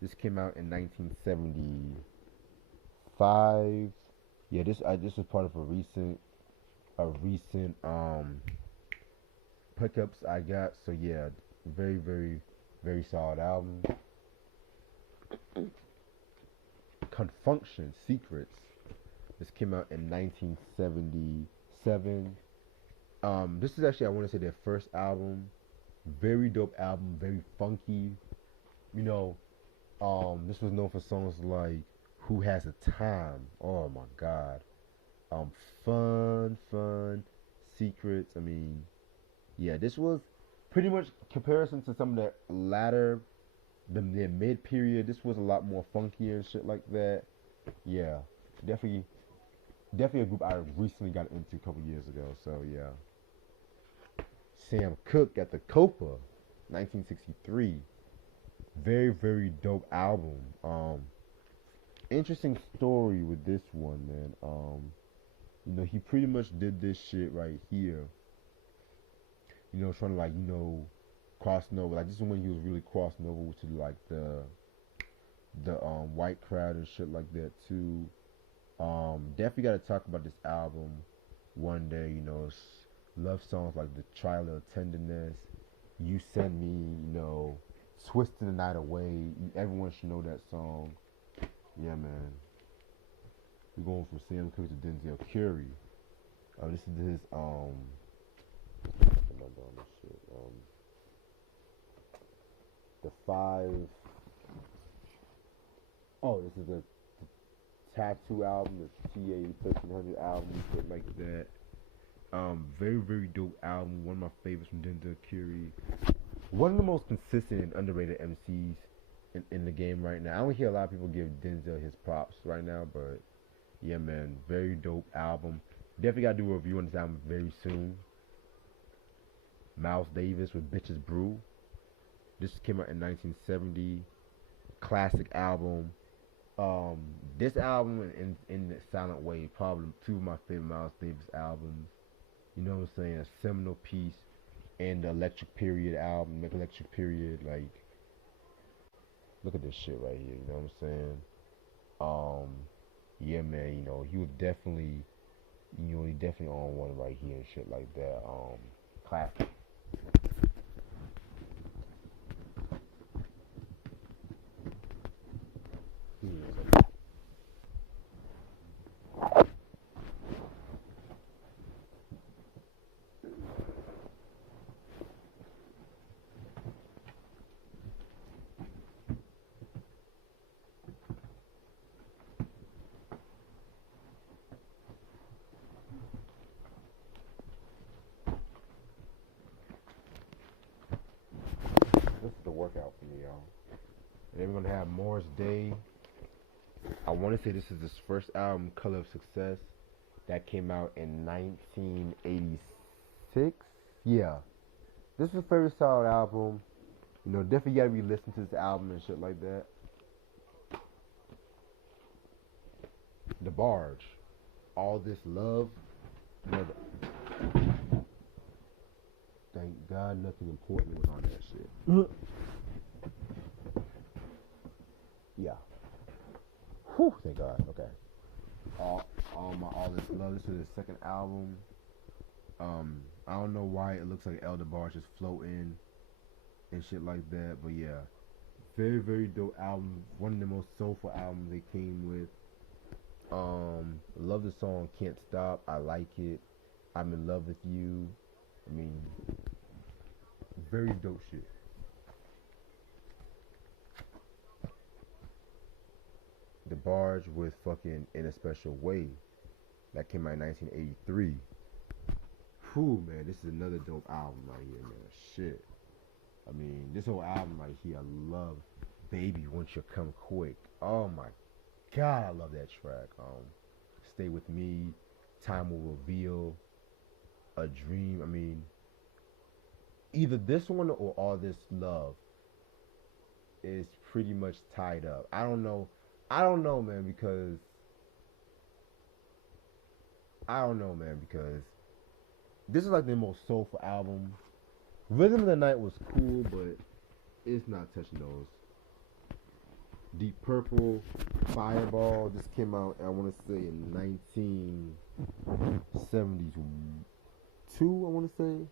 This came out in 1975. Yeah, this is part of a recent pickups I got. So yeah, very very very solid album. Confunction Secrets. This came out in 1977. This is actually, I want to say, their first album. Very dope album, very funky. This was known for songs like "Who Has a Time." Oh my God. Fun, Secrets. I mean, yeah, this was pretty much comparison to some of their latter, their mid period. This was a lot more funkier and shit like that. Yeah, definitely a group I recently got into a couple years ago. So yeah. Sam Cooke at the Copa, 1963. Very, very dope album. Interesting story with this one, man. He pretty much did this shit right here. Trying to crossing over. Like, this is when he was really crossing over to like the white crowd and shit like that too. Definitely got to talk about this album one day. Love songs like "The Trial of Tenderness," "You Send Me," "Twisting the Night Away." Everyone should know that song. Yeah, man. We're going from Sam Cooke to Denzel Curry. This is his am I doing this shit? The five. Oh, this is the Tattoo album, the TA 1300 album, shit like that. Very, very dope album. One of my favorites from Denzel Curry. One of the most consistent and underrated MCs in the game right now. I don't hear a lot of people give Denzel his props right now, but yeah, man, very dope album. Definitely gotta do a review on this album very soon. Miles Davis with "Bitches Brew." This came out in 1970. Classic album. This album in the Silent Way, probably two of my favorite Miles Davis albums. You know what I'm saying? A seminal piece. And the Electric Period album, Electric Period, like, look at this shit right here, you know what I'm saying? Yeah, man, he was definitely, he definitely on one right here and shit like that. Classic. This is the workout for me, y'all. And then we're gonna have Morris Day. I want to say this is his first album, Color of Success, that came out in 1986. Yeah, this is a very solid album. Definitely gotta be listening to this album and shit like that. The Barge, All This Love. Thank God nothing important was on that shit. Yeah. Whew, thank God. Okay. All This Love. This is his second album. I don't know why it looks like Elder Barge is floating and shit like that, but yeah, very, very dope album. One of the most soulful albums they came with. Love the song "Can't Stop." I like it. "I'm in Love with You." I mean, very dope shit. The Barge with fucking "In a Special Way," that came out in 1983. Whew, man, this is another dope album right here, man. Shit. I mean, this whole album right here, I love "Baby Won't You Come Quick." Oh my God, I love that track. "Stay With Me," "Time Will Reveal," "A Dream." I mean, either this one or "All This Love" is pretty much tied up. I don't know. I don't know, man, because I don't know, man, because this is like the most soulful album. Rhythm of the Night was cool, but it's not touching those. Deep Purple, Fireball. This came out, I want to say, in 1972, I want to say.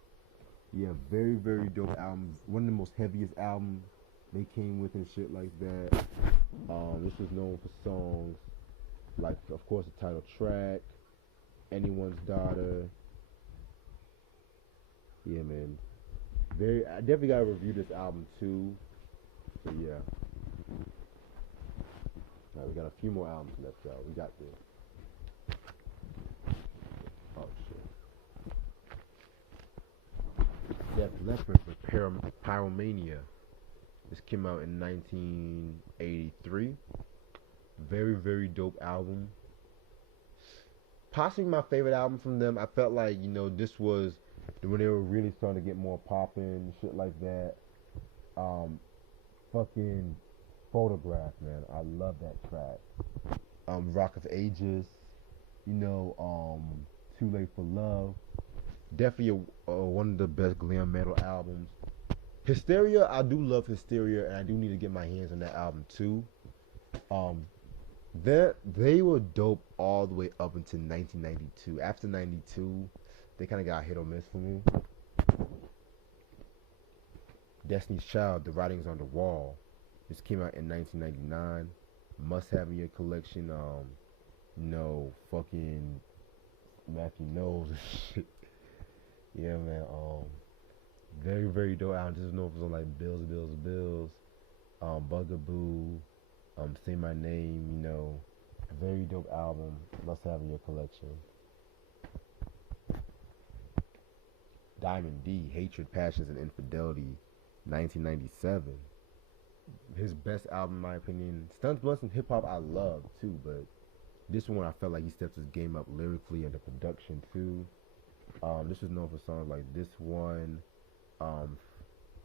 Yeah, very, very dope album. One of the most heaviest albums they came with and shit like that. This was known for songs like, of course, the title track, Anyone's Daughter. Yeah, man. I definitely gotta review this album too. So yeah. Alright, we got a few more albums left, y'all. We got this. Oh shit. Def Leppard with Pyromania. This came out in 1983. Very, very dope album. Possibly my favorite album from them. I felt like, this was when they were really starting to get more poppin', shit like that. Fucking Photograph, man. I love that track. Rock of Ages, Too Late for Love. Definitely one of the best glam metal albums. Hysteria, I do love Hysteria, and I do need to get my hands on that album too. They were dope all the way up until 1992. After 92, they kind of got hit or miss for me. Destiny's Child, The Writings on the Wall. This came out in 1999. Must have in your collection. Fucking Matthew Knowles and shit. Yeah, man. Very, very dope album. This is known for like Bills. Bugaboo. Say My Name. Very dope album. Must have in your collection. Diamond D, Hatred, Passions, and Infidelity, 1997. His best album, in my opinion. Stunts, Blunts, and Hip Hop I love too, but this one I felt like he stepped his game up lyrically and the production too. This was known for songs like this one,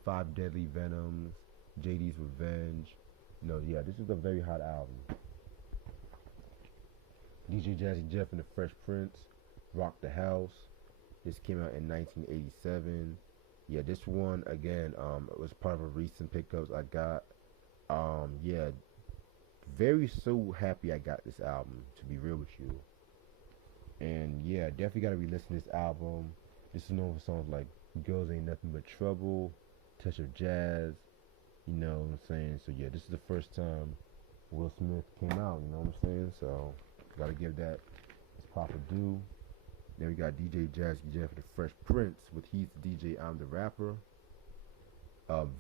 Five Deadly Venoms, JD's Revenge. This is a very hot album. DJ Jazzy Jeff and the Fresh Prince, Rock the House. This came out in 1987. Yeah, this one again, was part of a recent pickups I got. Very so happy I got this album, to be real with you. And yeah, definitely gotta re-listen to this album. This is known for songs like Girls Ain't Nothing But Trouble, Touch of Jazz, you know what I'm saying? So yeah, this is the first time Will Smith came out, you know what I'm saying? So gotta give that its proper due. Then we got DJ Jazzy Jeff and the Fresh Prince with He's the DJ, I'm the Rapper.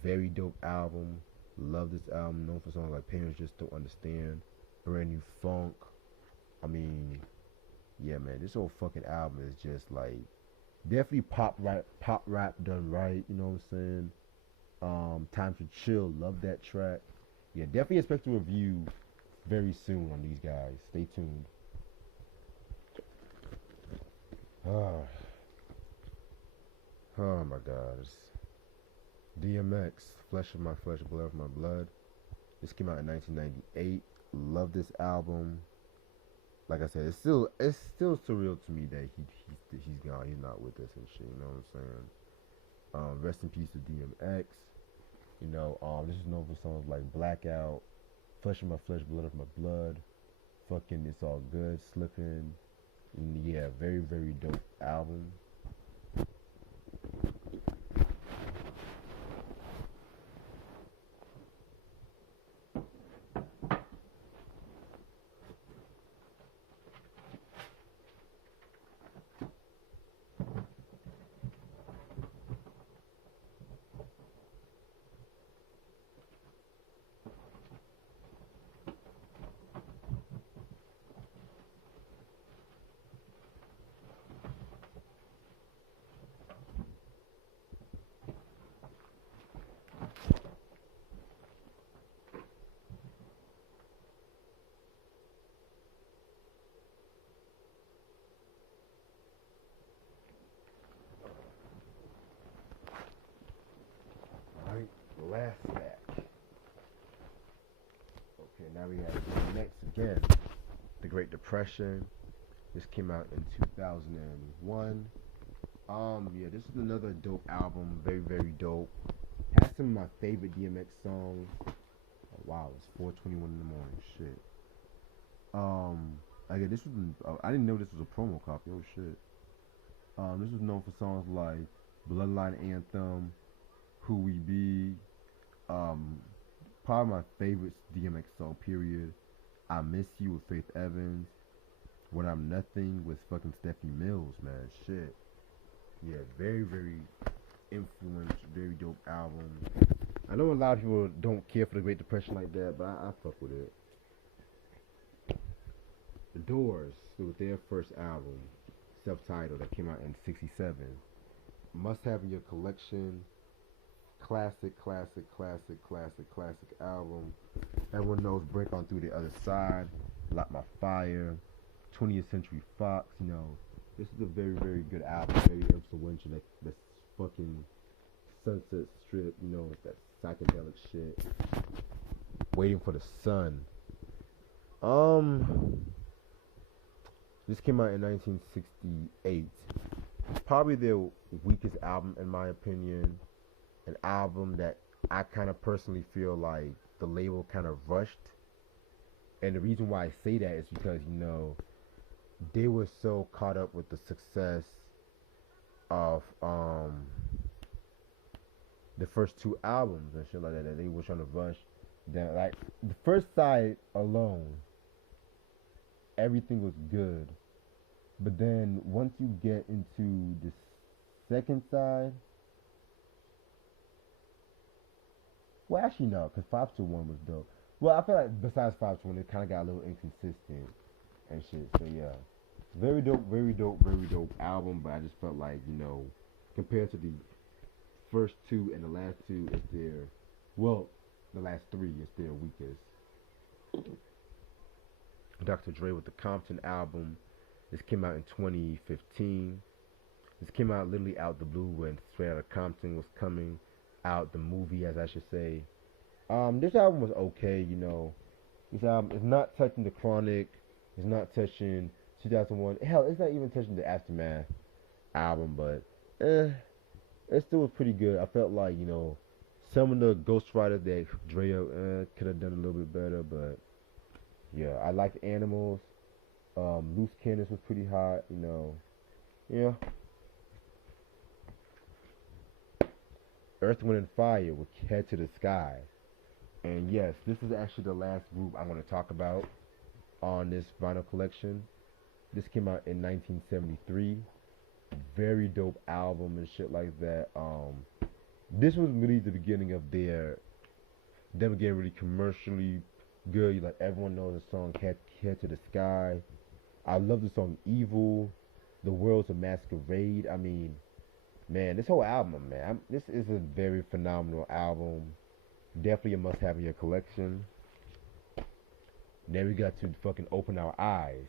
Very dope album. Love this album. Known for songs like Parents Just Don't Understand, Brand New Funk. I mean, yeah, man, this whole fucking album is just like definitely pop rap done right. You know what I'm saying? Time to Chill. Love that track. Yeah, definitely expect a review very soon on these guys. Stay tuned. Oh my God. DMX, Flesh of My Flesh, Blood of My Blood. This came out in 1998. Love this album. Like I said, it's still surreal to me that he's gone. He's not with us and shit. You know what I'm saying? Rest in peace to DMX. This is known for songs like Blackout, Flesh of My Flesh, Blood of My Blood, fucking It's All Good, Slippin'. And yeah, very, very dope album. we got next again, The Great Depression. This came out in 2001. Yeah, this is another dope album, very, very dope. Has some of my favorite DMX songs. Oh, wow, it's 4:21 in the morning. Shit. Again, this was I didn't know this was a promo copy. Oh shit. This was known for songs like Bloodline Anthem, Who We Be. Probably my favorite DMX song. Period. I Miss You with Faith Evans. When I'm Nothing with fucking Stephanie Mills, man. Shit. Yeah, very, very influenced, very dope album. I know a lot of people don't care for the Great Depression like that, but I fuck with it. The Doors, with their first album, self-titled, that came out in '67. Must have in your collection. Classic album. Everyone knows Break On Through the Other Side, Light My Fire, 20th Century Fox, you know. This is a very, very good album, very influential. That fucking Sunset Strip, you know, that psychedelic shit. Waiting for the Sun. This came out in 1968. Probably their weakest album, in my opinion. An album that I kind of personally feel like the label kind of rushed. And the reason why I say that is because, you know, they were so caught up with the success of the first two albums and shit like that they were trying to rush. That, like, the first side alone, everything was good. But then once you get into the second side, well, actually no, because 521 was dope. Well, I feel like besides 521, it kind of got a little inconsistent and shit. So yeah, very dope album. But I just felt like, you know, compared to the first two and the last two, it's their, well, the last three is their weakest. Dr. Dre with the Compton album. This came out in 2015. This came out literally out the blue when Straight Outta Compton was coming out, the movie, as I should say. This album was okay, you know. This album is not touching The Chronic. It's not touching 2001. Hell, it's not even touching the Aftermath album, but it still was pretty good. I felt like, you know, some of the ghostwriters that Dre could have done a little bit better, but yeah, I liked Animals. Loose Cannons was pretty hot, you know. Yeah. Earth, Wind, and Fire with Head to the Sky. And yes, this is actually the last group I want to talk about on this vinyl collection. This came out in 1973. Very dope album and shit like that. This was really the beginning of them getting really commercially good. Like, everyone knows the song Head to the Sky. I love the song Evil. The World's a Masquerade. I mean, man, this whole album, man, this is a very phenomenal album. Definitely a must-have in your collection. Then we got to fucking Open Our Eyes,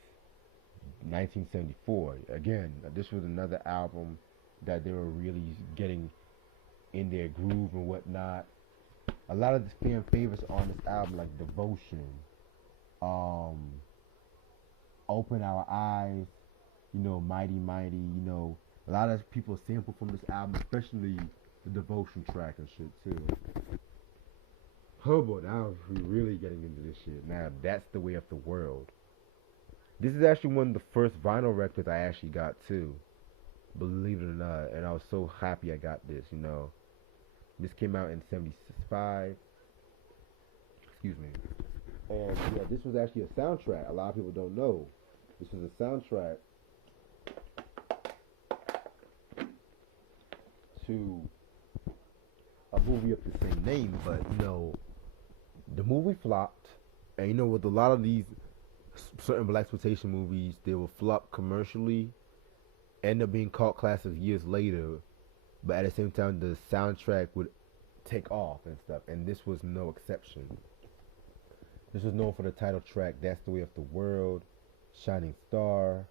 1974. Again, this was another album that they were really getting in their groove and whatnot. A lot of the fan favorites on this album, like Devotion, Open Our Eyes, you know, Mighty Mighty, you know. A lot of people sample from this album, especially the Devotion track and shit too. Oh boy, now we're really getting into this shit. Now, That's the Way of the World. This is actually one of the first vinyl records I actually got too, believe it or not. And I was so happy I got this, you know. This came out in '75. Excuse me. And yeah, this was actually a soundtrack. A lot of people don't know. This was a soundtrack to a movie of the same name, but you know, the movie flopped, and you know, with a lot of these certain blaxploitation movies, they will flop commercially, end up being cult classics years later, but at the same time, the soundtrack would take off and stuff, and this was no exception. This was known for the title track, That's the Way of the World, Shining Star,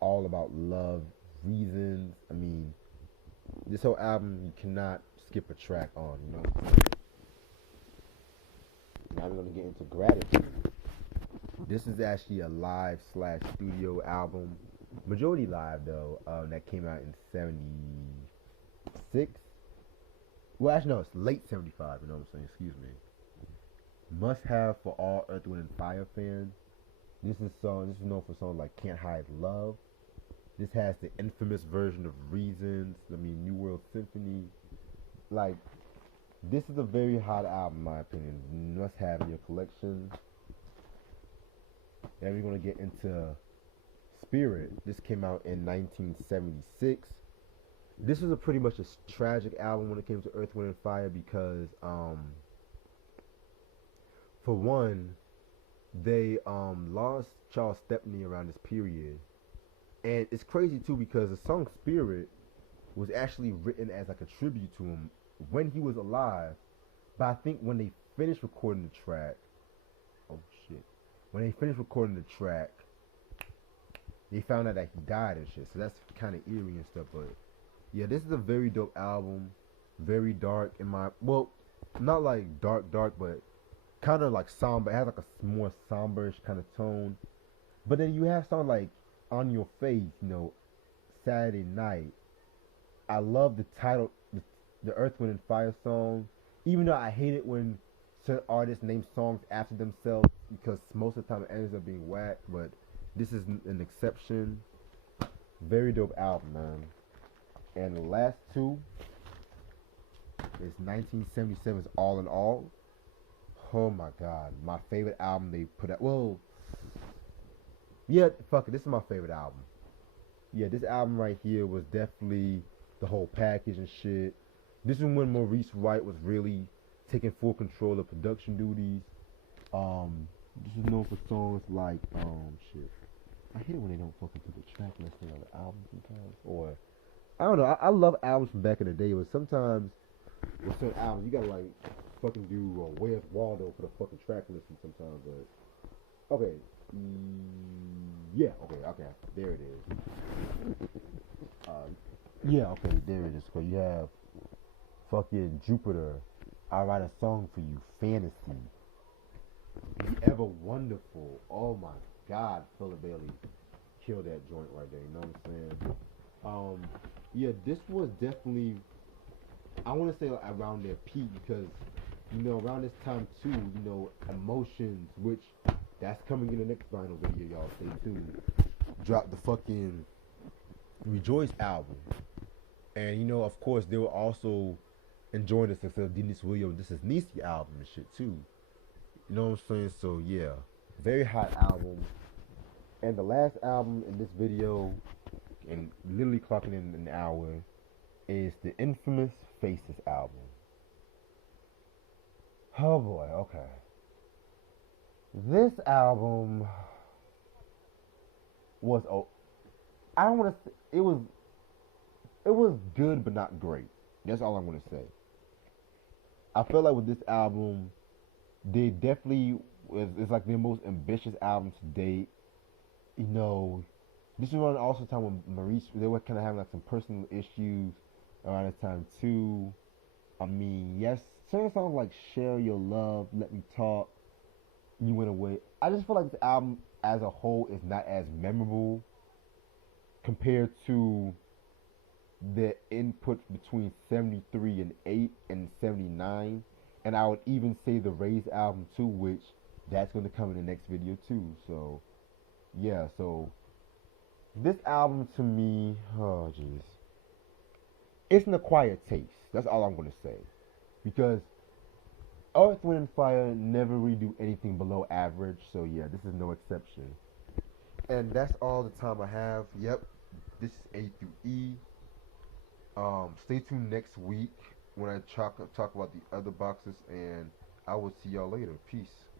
All About Love, Reasons. I mean, this whole album, you cannot skip a track on, you know. Now we're gonna get into Gratitude. This is actually a live slash studio album, majority live though. That came out in '76. Well, actually no, it's late '75. You know what I'm saying? Excuse me. Must have for all Earth, Wind, and Fire fans. This is known for songs like Can't Hide Love. This has the infamous version of Reasons. New World Symphony. Like, this is a very hot album, in my opinion. Must have in your collection. Then we're gonna get into Spirit. This came out in 1976. This was pretty much a tragic album when it came to Earth, Wind, and Fire because, for one, they lost Charles Stepney around this period. And it's crazy too because the song Spirit was actually written as like a tribute to him when he was alive. But I think when they finished recording the track, when they finished recording the track, they found out that he died and shit. So that's kind of eerie and stuff. But yeah, this is a very dope album. Very dark not like dark, but kind of like somber. It has like a more somberish kind of tone. But then you have something like On Your Face, Saturday Night. I love the title, the Earth, Wind, and Fire song. Even though I hate it when certain artists name songs after themselves because most of the time it ends up being whack. But this is an exception. Very dope album, man. And the last two is 1977's All in All. Oh my god, my favorite album they put out. Well, yeah, fuck it, this is my favorite album. Yeah, this album right here was definitely the whole package and shit. This is when Maurice White was really taking full control of production duties. This is known for songs like shit. I hate it when they don't fucking put the track listing on the album sometimes. Or I don't know. I love albums from back in the day, but sometimes with certain albums you gotta like fucking do Where's Waldo for the fucking track listing sometimes. But okay, okay, there it is. There it is. So you have fucking Jupiter. I Write a Song for You. Fantasy. The Ever Wonderful. Oh my God, Philip Bailey killed that joint right there. You know what I'm saying? This was definitely, I want to say like around their peak because around this time too, Emotions, which that's coming in the next vinyl video, y'all stay tuned. Dropped the fucking Rejoice album, and of course they were also enjoying the success of Dennis Williams. This is Nietzsche album and shit too. You know what I'm saying? So yeah, very hot album. And the last album in this video, and literally clocking in an hour, is the infamous Faces album. Oh boy, okay. This album was I don't want to say it was good but not great. That's all I'm going to say. I feel like with this album, they definitely it's like their most ambitious album to date. This was around also time when Maurice, they were kind of having like some personal issues around this time too. Yes, certain songs like Share Your Love, Let Me Talk, You Went Away. I just feel like this album as a whole is not as memorable compared to the input between 73 and 8 and 79. And I would even say the Raise album too, which that's going to come in the next video too. So, yeah, so this album to me, oh jeez, it's an acquired taste. That's all I'm going to say. Because Earth, Wind, and Fire never really do anything below average. So yeah, this is no exception. And that's all the time I have. Yep, this is A through E. Stay tuned next week when I talk about the other boxes, and I will see y'all later. Peace.